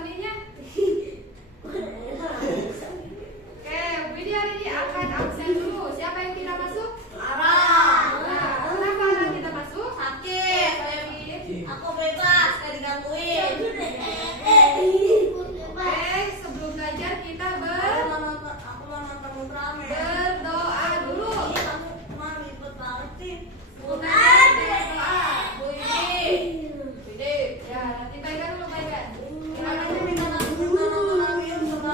sambilnya. Oke, Bu Widi hari ini akan absen dulu. Siapa yang tidak masuk? Lara. Nah, kenapa Lara tidak masuk? Sakit. Aku bebas, gak digangguin. Oke, sebelum belajar kita Aku mau nonton Ultraman. berdoa dulu. Ih, kamu mah ribet banget sih. Bukan berdoa. Bu Widi, ya nanti baikkan dulu baikkan. Aku minta nonton sama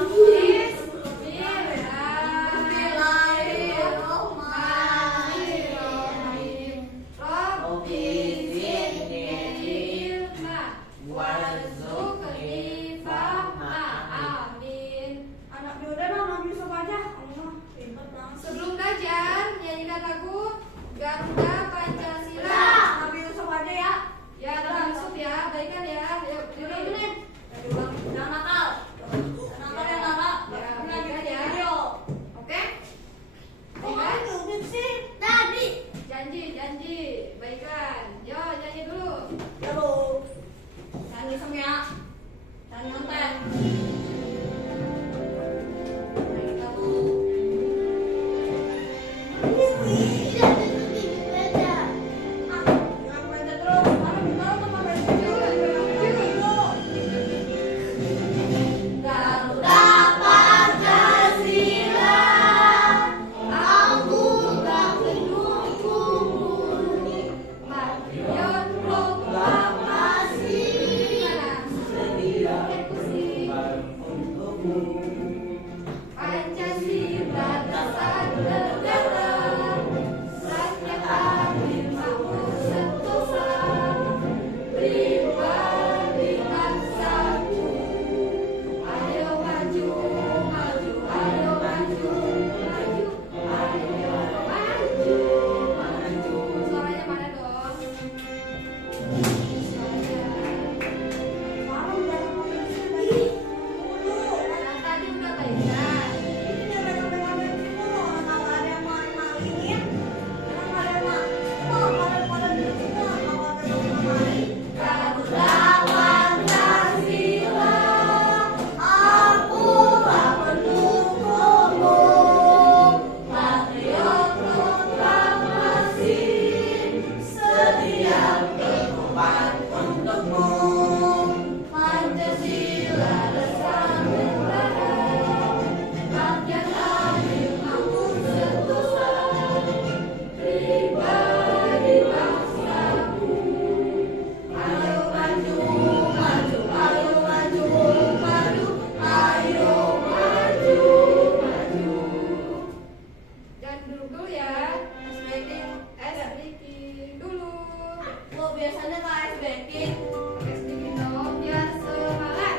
Bismillahirrahmanirrahim. Rabbi zidni ilma warzuqni fahma. Amin. Anak udah Mama Yusuf aja. Allah, ribet banget. Sebelum belajar, nyanyikan lagu Garuda Pancasila. Nabi Yusuf aja ya. Ya, Nabi Yusuf ya, baikkan ya. Yuk, Udah ini. gini. Jangan nakal. Nakal ya Nara. Ya, Ini lagi baikkan bikin ya. video. Oke? Kok Baikkan? kamu ngubit sih? Tadi. Janji. Baikkan. Yo, nyanyi dulu. Halo. Jangan iseng ya. Jangan nyontek. Nah, kita tuh. Jangan meja terus. Mana tempat meja? Garuda Pancasila, anggota pendukung, Patriot proklamasi. Pancasila dasar negara, rakyat adil makmur sentosa, pribadi bangsaku. Ayo maju, ayo maju. Suaranya mana dong? Suaranya. Nah, tadi udah baikkan. Garuda Pancasila, akulah pendukungmu. Patriot proklamasi, sedia berkorban untukmu. Pancasila dasar negara, rakyat adil makmur sentosa, pribadi bangsaku. Ayo maju, ayo maju. Jangan duduk dulu ya. SBK dulu. Biasanya nggak ice baking. SBK dong, biar semangat.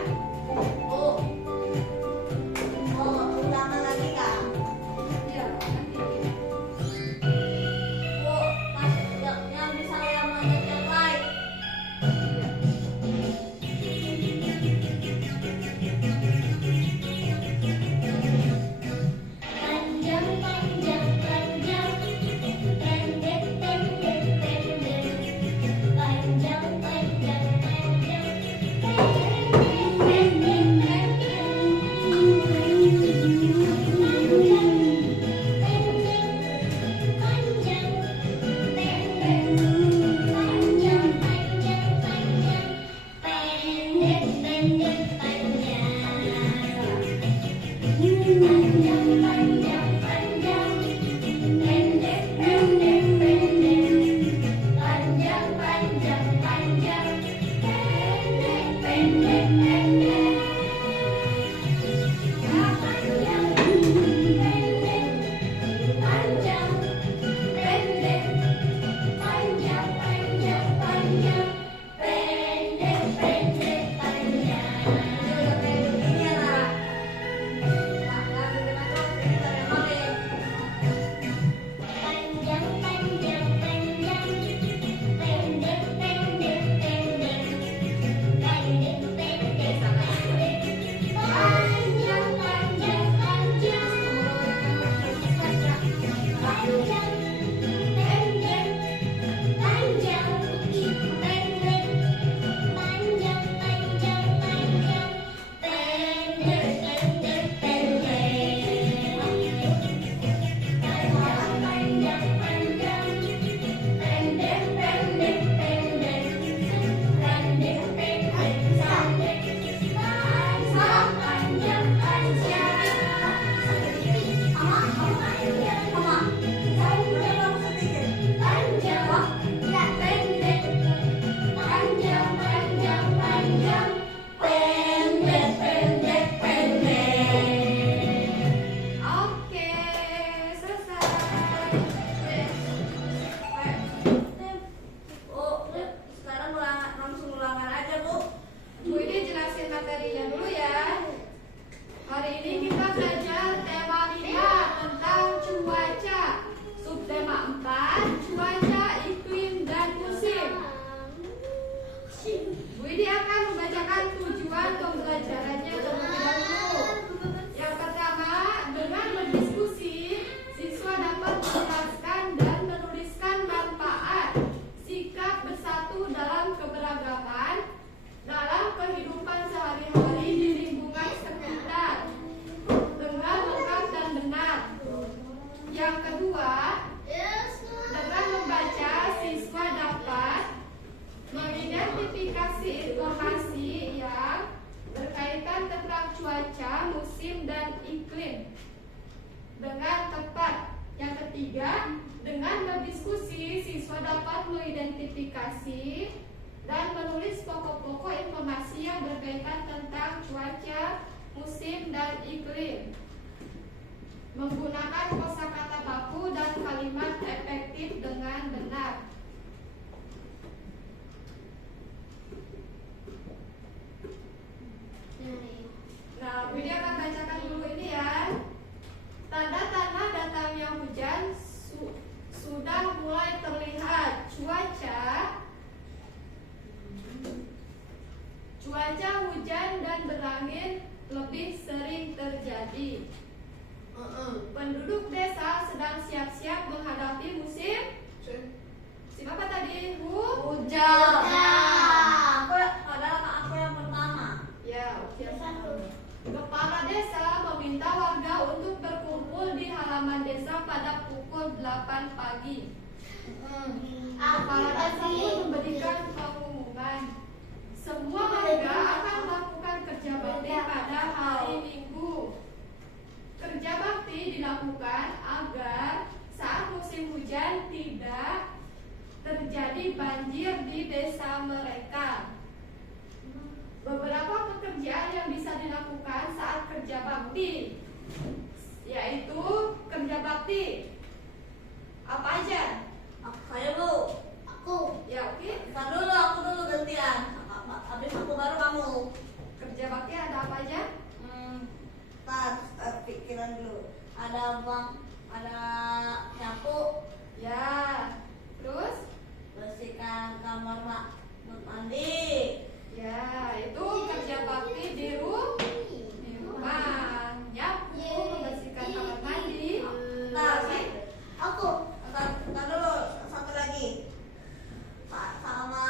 cuaca, musim, dan iklim dengan tepat. Yang ketiga, dengan berdiskusi, siswa dapat mengidentifikasi dan menulis pokok-pokok informasi yang berkaitan tentang cuaca, musim, dan iklim. Menggunakan kosakata baku dan kalimat efektif dengan benar. Nah, Budi akan bacakan dulu ini ya. Tanda-tanda datangnya hujan sudah mulai terlihat. Cuaca hujan dan berangin lebih sering terjadi. Penduduk desa sedang siap-siap menghadapi musim apa tadi? Hujan. Aku yang pertama. Ya, oke. Kepala desa meminta warga untuk berkumpul di halaman desa pada pukul 8 pagi. Kepala desa pun memberikan pengumuman. Semua warga akan melakukan kerja bakti pada hari Minggu. Kerja bakti dilakukan agar saat musim hujan tidak terjadi banjir di desa mereka. Beberapa pekerjaan yang bisa dilakukan saat kerja bakti, yaitu kerja bakti apa aja? Saya dulu. Aku. Ya, oke. Aku dulu gantian. Habis aku baru kamu. Kerja bakti ada apa aja? Pikiran dulu. Ada nyapu. Ya. Terus? Bersihkan kamar mandi. Ya, itu kerja bakti di rumah. Nyapu, membersihkan kamar mandi. Aku. Ntar dulu, satu lagi. Sama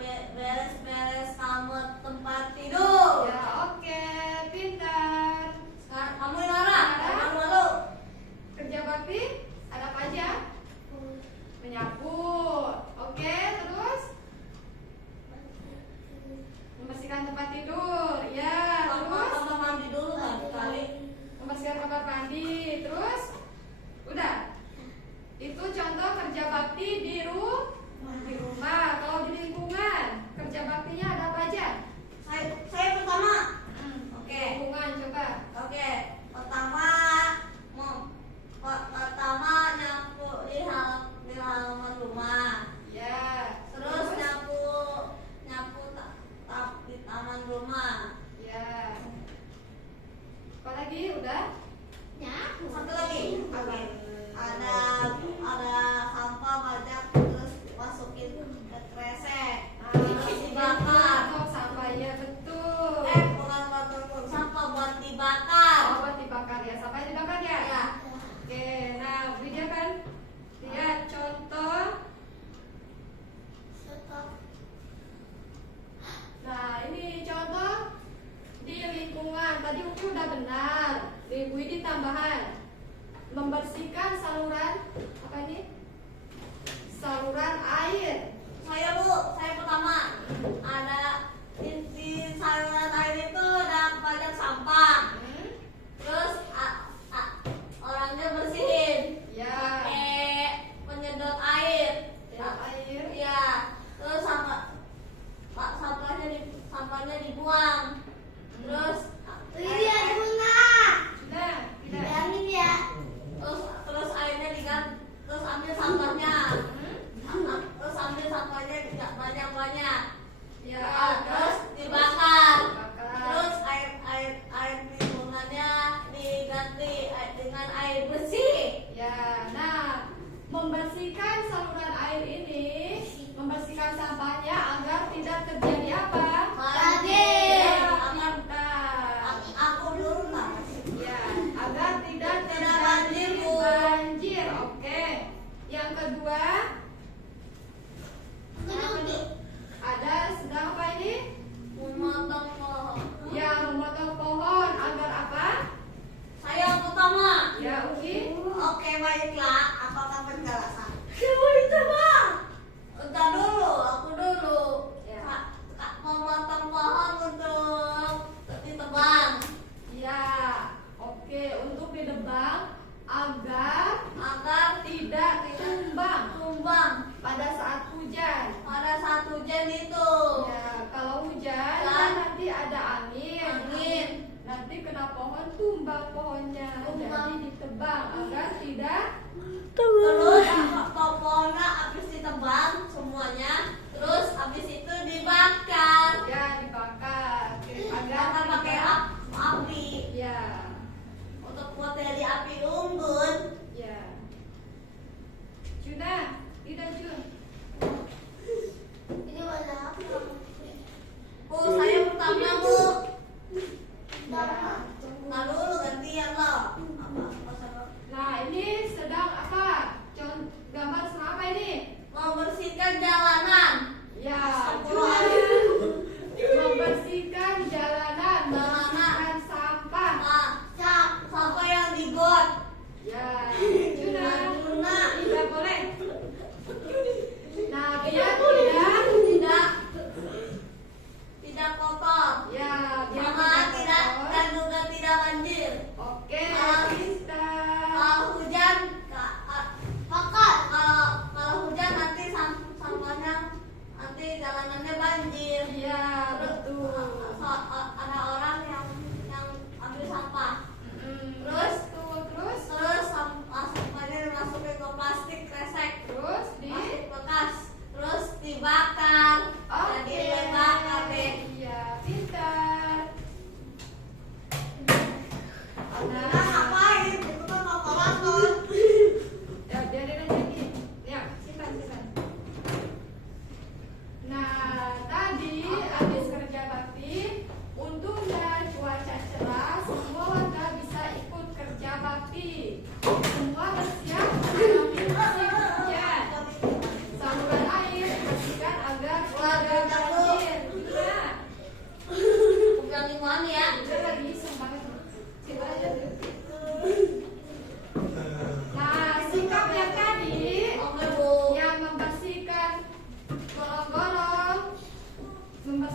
beres-beres kamar tempat tidur. Ya, oke, pintar. Sekarang kamu yang marah. Malu-malu. Kerja bakti ada apa aja? Menyapu. Oke, terus? Membersihkan tempat tidur. Ya, terus? Kamar mandi dulu kan kali. Membersihkan kamar mandi. Terus? Udah. Itu contoh kerja bakti di rumah. Kalau di lingkungan, kerja baktinya ada apa aja? Saya pertama. Oke. Lingkungan coba. Oke. Pertama nyapu di halaman rumah. Ya. Terus nyapu di taman rumah. Ya. Apa lagi? Udah? Satu lagi. Apa? Ada sampah banyak terus masukin ke kresek. Dibakar. Untuk sampah ya betul. Bukan sampah buat dibakar. Oh, buat dibakar ya. Sampah dibakar ya? Ya. Oke, nah Widya kan lihat contoh. Nah, ini contoh di lingkungan. Tadi Uki udah benar. Di Widi tambahan. Membersihkan saluran apa ini? Saluran air. Saya pertama. Ada di saluran air itu ada banyak sampah. Terus orangnya bersihin. Ya. Pakai penyedot air. Ya, air. Ya. Terus sampahnya dibuang. Terus Sudah, tidak. terus airnya diganti. Terus ambil sampahnya. Terus ambil sampahnya tidak banyak-banyak. Ya, Terus dibakar. Bakar. kena pohon, tumbang pohonnya. Jadi ditebang agar tidak Terus pohonnya habis ditebang semuanya, terus habis itu dibakar. ya dibakar agar Bakar pakai tidak api. ya Untuk buat dari api unggun. ya. Juna, tidak Jun. Ini warna apa? Bu, saya pertama bu. Sama. Nah dulu gantian loh. Apa? Nah ini sedang apa? Gambar sama apa ini? Membersihkan jalanan. Ya, Astagfirullah. membersihkan jalanan, membersihkan sampah. Nah, sampah yang digot. Ya, Juna, Juna. tidak boleh. Nah, biar Tidak kotor. ya, biar Sama tidak kotor. dan juga tidak banjir. Oke, Ah. Krista. Kalau hujan, Makan. kalau hujan nanti sampahnya nanti jalanannya banjir. Iya, betul. Ada orang yang ambil sampah. Terus Terus sampahnya dimasukin ke plastik kresek. terus Plastik bekas. Terus dibakar. Jadi Oke. dibakar deh. Iya, pintar. Nah, ngapain? Itu kan kalkulator. Ya, biarin aja gini. Ya, simpan. Nah, tadi habis kerja bakti, untungnya cuaca cerah, semua warga bisa ikut kerja bakti. Semua bersiap mengambil musim hujan. Saluran air dibersihkan agar tidak banjir. Gimana? Bukan lingkungan ya. Udah lagi iseng banget. Simpan aja dulu. Nah, sikap yang tadi Oke bu. yang membersihkan gorong-gorong,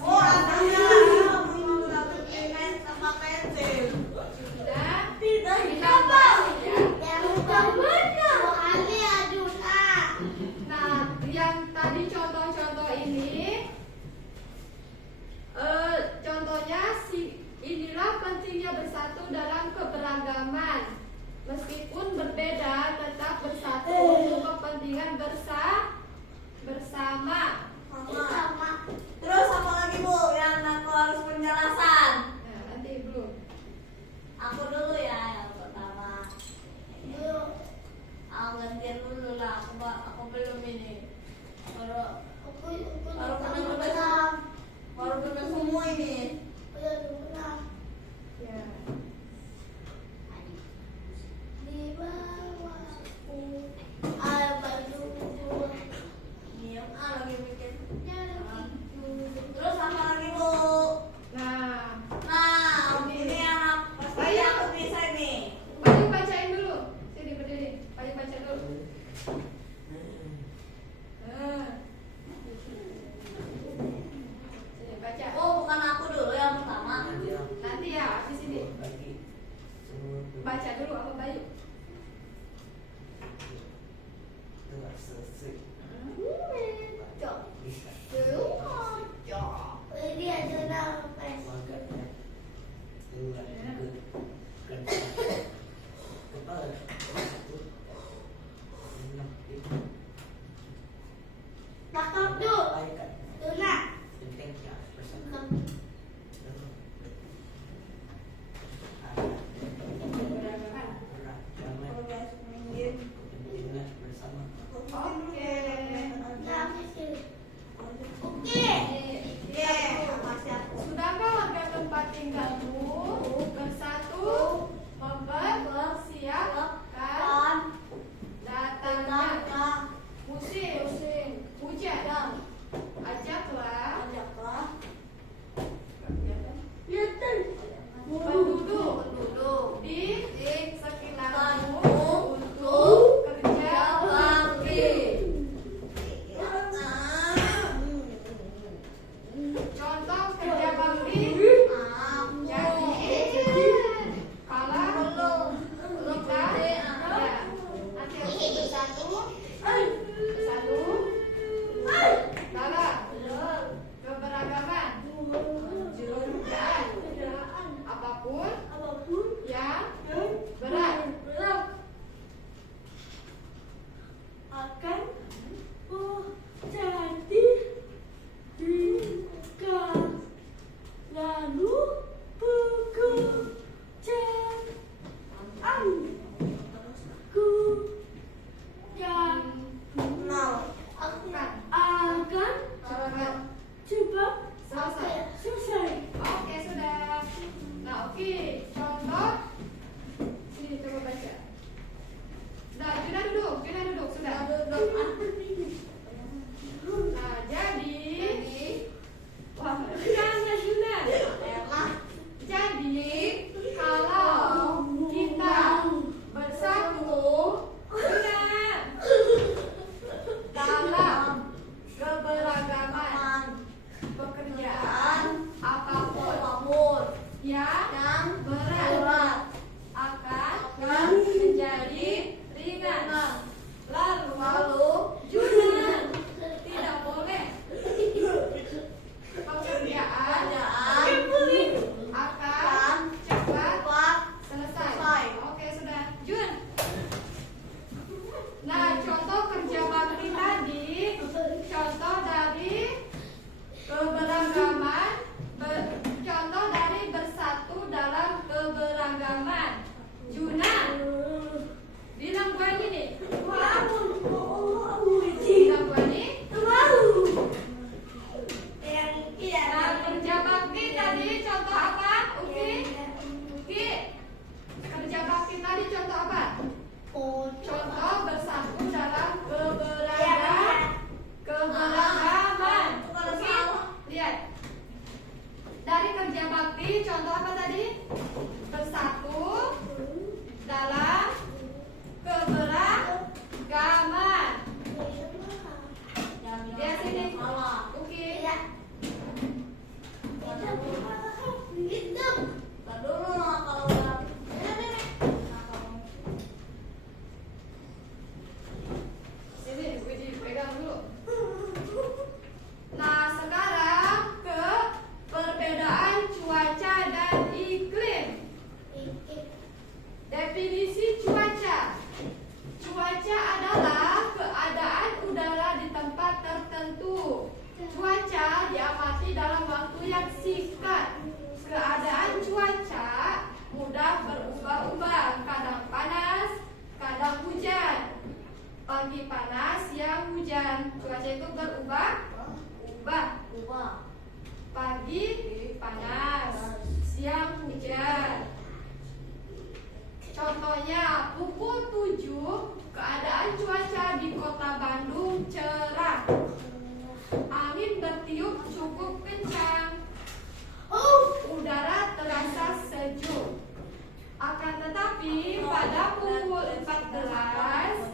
Oh, ada membersihkan menggunakan pensil sama pensil. dan Tidak ditambah ya. Yang mana? Ali Aduna. Nah, yang tadi contoh-contoh ini, contohnya inilah pentingnya bersatu dalam keberagaman. Meskipun berbeda, tetap bersatu untuk kepentingan bersama. Sama. Terus apa lagi bu yang aku harus penjelasan? Nah, nanti belum. Aku dulu ya yang pertama. Yuk. Aku gantian dulu lah. Aku belum ini. Aku Baru kena semua ini. Ya. Di bawahku ada dua. Diam lagi mikir. Yang Terus apa lagi bu? Nah, Nah, ini yang pasti aku bisa nih. Bayu bacain dulu. Sini berdiri. Bayu baca dulu. Sini baca. Oh, bukan aku dulu yang pertama. Nanti ya, habis ini. Baca dulu apa Bayu? Ini ada nama. Makan dulu. Tuna. Beragaman. yang berat berat akan akan menjadi ringan. Lalu Juna tidak boleh pekerjaan akan cepat cepat selesai. selesai. Oke, sudah. Jun. Nah, contoh kerja bakti tadi, contoh dari keberagaman, contoh dari bersatu dalam keberagaman. Juna, bilang gua ini nih. Bilang gua nih. Nah, kerja bakti tadi contoh apa? Uki? Uki? Kerja bakti tadi contoh apa? Contoh bersatu dalam keberagaman. Uki? Lihat. Dari kerja bakti contoh apa tadi? Bersatu dalam keberagaman. Lihat sini. Uki? Ntar dulu lah kalau udah Sini, Widi, pegang dulu. Nah, sekarang ke perbedaan cuaca dan iklim. Definisi cuaca. Cuaca adalah keadaan udara di tempat tertentu. Cuaca diamati dalam waktu yang singkat. Keadaan cuaca mudah berubah-ubah, kadang panas, kadang hujan. Pagi panas, siang hujan. Cuaca itu berubah-ubah. ubah Pagi panas, siang hujan. Contohnya, pukul 7, keadaan cuaca di kota Bandung cerah. Angin bertiup cukup kencang. Udara terasa sejuk. Akan tetapi pada pukul 14,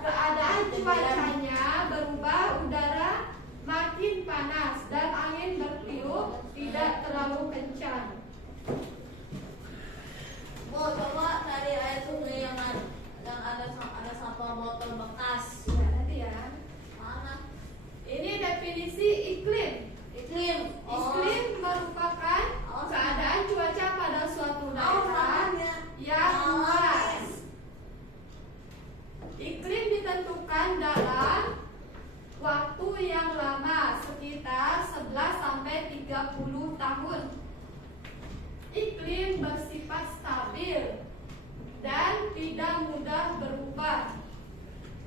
keadaan cuacanya berubah, udara makin panas dan angin bertiup tidak terlalu kencang. coba cari air sungai yang ada sampah botol bekas. Ya, nanti ya. Mana? Ini definisi iklim. Iklim. Iklim merupakan keadaan cuaca pada suatu daerah yang luas. Iklim ditentukan dalam waktu yang lama, sekitar 11 sampai 30 tahun. Iklim bersifat stabil dan tidak mudah berubah.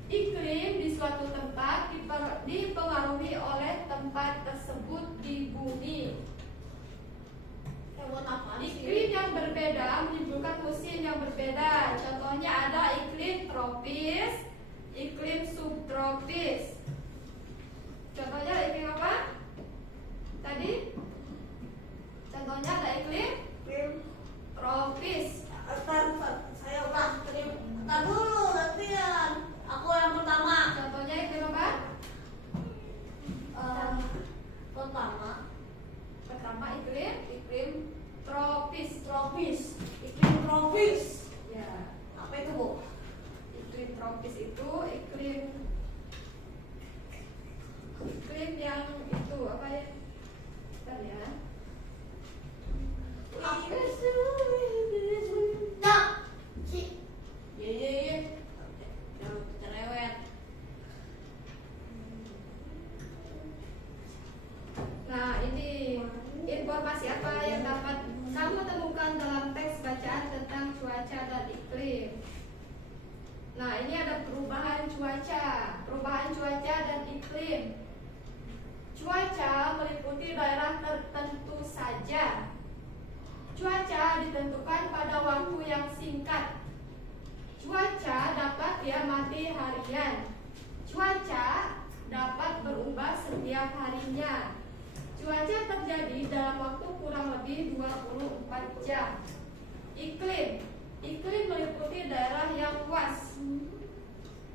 Iklim di suatu tempat dipengaruhi oleh tempat tersebut di bumi. Iklim yang berbeda menimbulkan musim yang berbeda. Contohnya ada iklim tropis, iklim subtropis. Contohnya iklim apa? Tadi? Contohnya ada iklim tropis. Saya ulang. Ntar dulu gantian. Aku yang pertama. Contohnya iklim apa? Pertama iklim tropis. Iklim tropis. Ya, Apa itu, Bu? iklim tropis itu iklim yang itu apa ya? Bentar ya. Iya. Jangan cerewet. Nah, ini informasi apa yang dapat kamu temukan dalam teks bacaan tentang cuaca dan iklim. Nah, ini ada perubahan cuaca dan iklim. Cuaca meliputi daerah tertentu saja. Cuaca ditentukan pada waktu yang singkat. Cuaca dapat diamati harian. Cuaca dapat berubah setiap harinya. Cuaca terjadi dalam waktu kurang lebih 24 jam. Iklim meliputi daerah yang luas.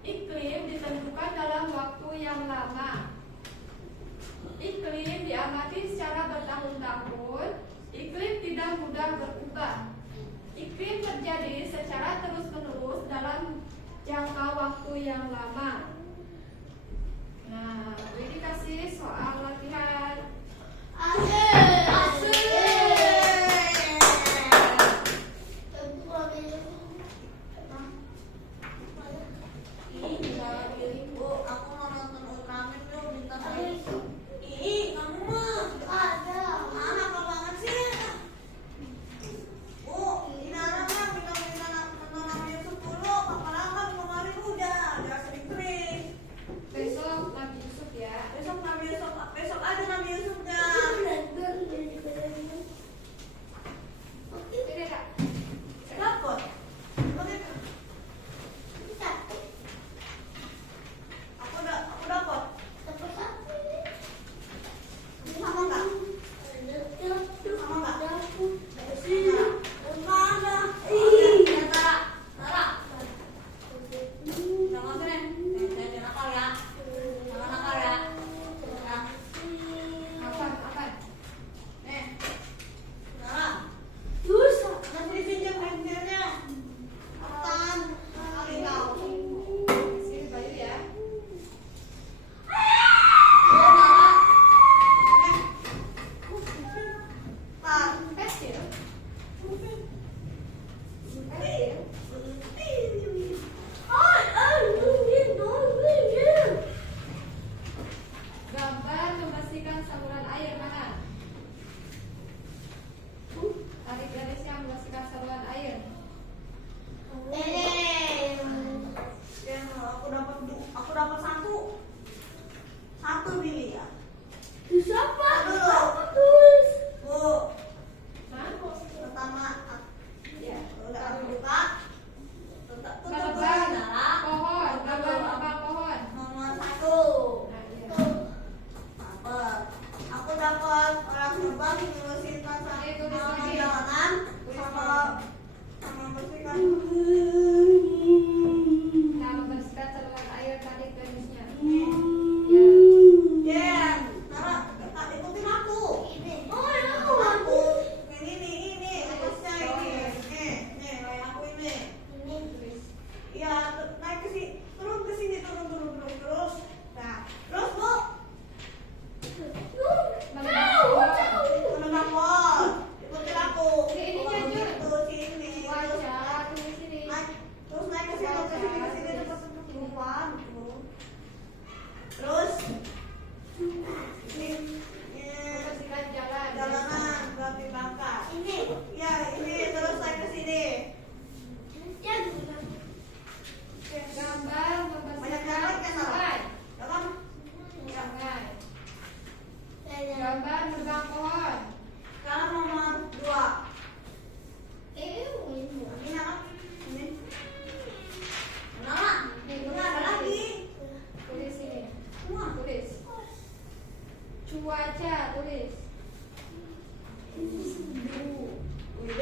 Iklim ditentukan dalam waktu yang lama. Iklim diamati secara bertahun-tahun Iklim tidak mudah berubah. Iklim terjadi secara terus-menerus dalam jangka waktu yang lama. Nah, ini dikasih soal latihan. Aku mau nonton Ultraman yuk, bintang air. Ih, kamu mah mana apa banget sih? Ini anak mah bintang nonton Nabi Yusuf dulu. Kapan kan kemarin udah sering-sering. Besok Nabi Yusuf ya. Besok aja Nabi Yusufnya. Ini Kak. Dapat. Aku dapat. Sama enggak? Sama enggak? Mana? Nara. Jangan sini. Jangan nakal ya. Jangan nakal ya. Ya. Apa? Nih. Nara. Nanti dipinjam pensilnya. Apaan? Kali kau. Sini Bayu ya. Pensil. Gambar membersihkan saluran air mana? Tarik garisnya membersihkan saluran air. Aku dapat satu Billy ya. Bu, Nah, pertama ya. udah aku buka. Tutup Menebang Nara. pohon. Gambar menebang pohon. Nomor 1. Nah, iya. Dapat. Aku dapat orang terbang ngurusin sama Tulis lagi. jalanan Tulis sama bersihkan. Nah, membersihkan saluran air tadi garisnya. Ya. Yeah. Nara, ikutin aku. Aku. Ini atasnya ini. Nih, kayak aku ini. Tulis. Iya, naik ke sini, turun ke sini, turun terus. Nah, terus Bu, Menebang pohon. menebang pohon. Ikutin aku. Ini Pohon aja. itu sini. Wajah. Tulis sini. Terus naik ke sini, terus lupa. Terus ini Membersihkan jalan. jalanan berarti bangka. Ya, ini terus naik ke sini. Gambar Banyak membersihkan banget kan, Nara? sungai. Dalam. Sungai. Gambar menebang pohon. Sekarang nomor 2. Ini apa? Ini. Nara, ini ada lagi. Tulis sini. Semua. Tulis. Cuaca. Tulis. Biru. Wih,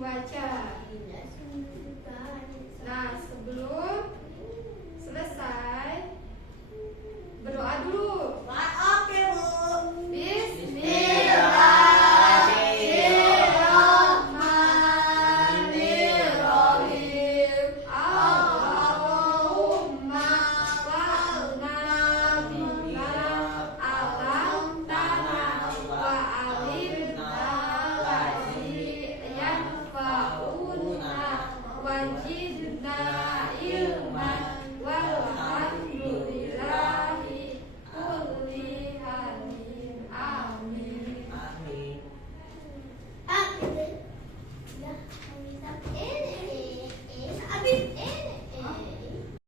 membaca. Nah, sebelum selesai